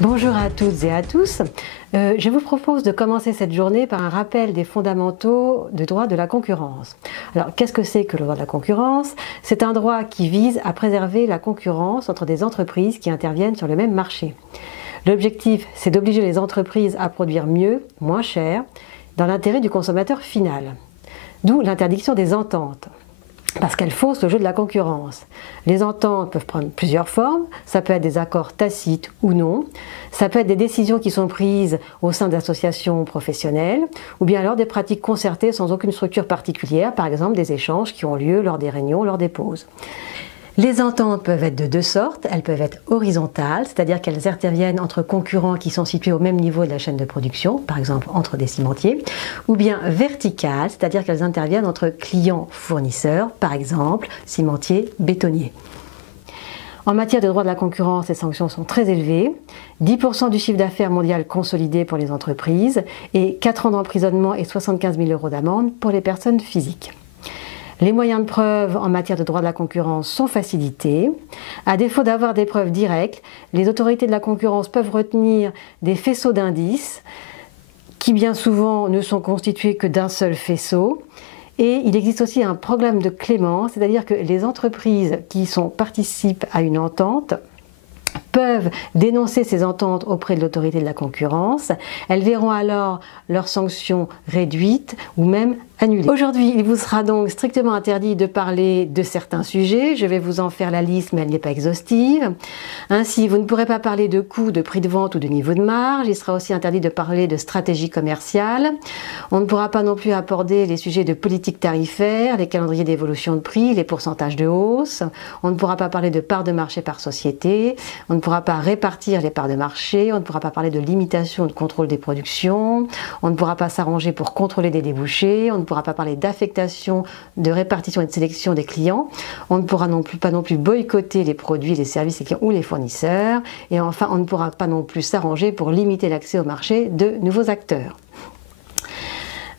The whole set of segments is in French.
Bonjour à toutes et à tous. Je vous propose de commencer cette journée par un rappel des fondamentaux du droit de la concurrence. Alors, qu'est-ce que c'est que le droit de la concurrence? C'est un droit qui vise à préserver la concurrence entre des entreprises qui interviennent sur le même marché. L'objectif, c'est d'obliger les entreprises à produire mieux, moins cher, dans l'intérêt du consommateur final. D'où l'interdiction des ententes, parce qu'elles faussent le jeu de la concurrence. Les ententes peuvent prendre plusieurs formes, ça peut être des accords tacites ou non, ça peut être des décisions qui sont prises au sein d'associations professionnelles, ou bien alors des pratiques concertées sans aucune structure particulière, par exemple des échanges qui ont lieu lors des réunions, lors des pauses. Les ententes peuvent être de deux sortes, elles peuvent être horizontales, c'est-à-dire qu'elles interviennent entre concurrents qui sont situés au même niveau de la chaîne de production, par exemple entre des cimentiers, ou bien verticales, c'est-à-dire qu'elles interviennent entre clients-fournisseurs, par exemple cimentiers, bétonniers. En matière de droit de la concurrence, les sanctions sont très élevées, 10% du chiffre d'affaires mondial consolidé pour les entreprises et 4 ans d'emprisonnement et 75 000 € d'amende pour les personnes physiques. Les moyens de preuve en matière de droit de la concurrence sont facilités. À défaut d'avoir des preuves directes, les autorités de la concurrence peuvent retenir des faisceaux d'indices qui bien souvent ne sont constitués que d'un seul faisceau. Et il existe aussi un programme de clémence, c'est-à-dire que les entreprises qui participent à une entente peuvent dénoncer ces ententes auprès de l'autorité de la concurrence. Elles verront alors leurs sanctions réduites ou même annulées. Aujourd'hui, il vous sera donc strictement interdit de parler de certains sujets. Je vais vous en faire la liste, mais elle n'est pas exhaustive. Ainsi, vous ne pourrez pas parler de coûts, de prix de vente ou de niveau de marge. Il sera aussi interdit de parler de stratégie commerciale. On ne pourra pas non plus aborder les sujets de politique tarifaire, les calendriers d'évolution de prix, les pourcentages de hausse. On ne pourra pas parler de parts de marché par société. On ne pourra pas répartir les parts de marché, on ne pourra pas parler de limitation ou de contrôle des productions, on ne pourra pas s'arranger pour contrôler des débouchés, on ne pourra pas parler d'affectation, de répartition et de sélection des clients, on ne pourra pas non plus boycotter les produits, les services ou les fournisseurs, et enfin on ne pourra pas non plus s'arranger pour limiter l'accès au marché de nouveaux acteurs.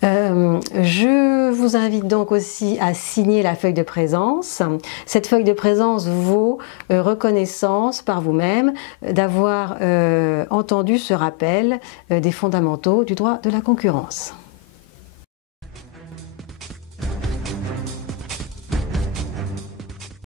Je vous invite donc aussi à signer la feuille de présence. Cette feuille de présence vaut reconnaissance par vous-même d'avoir entendu ce rappel des fondamentaux du droit de la concurrence.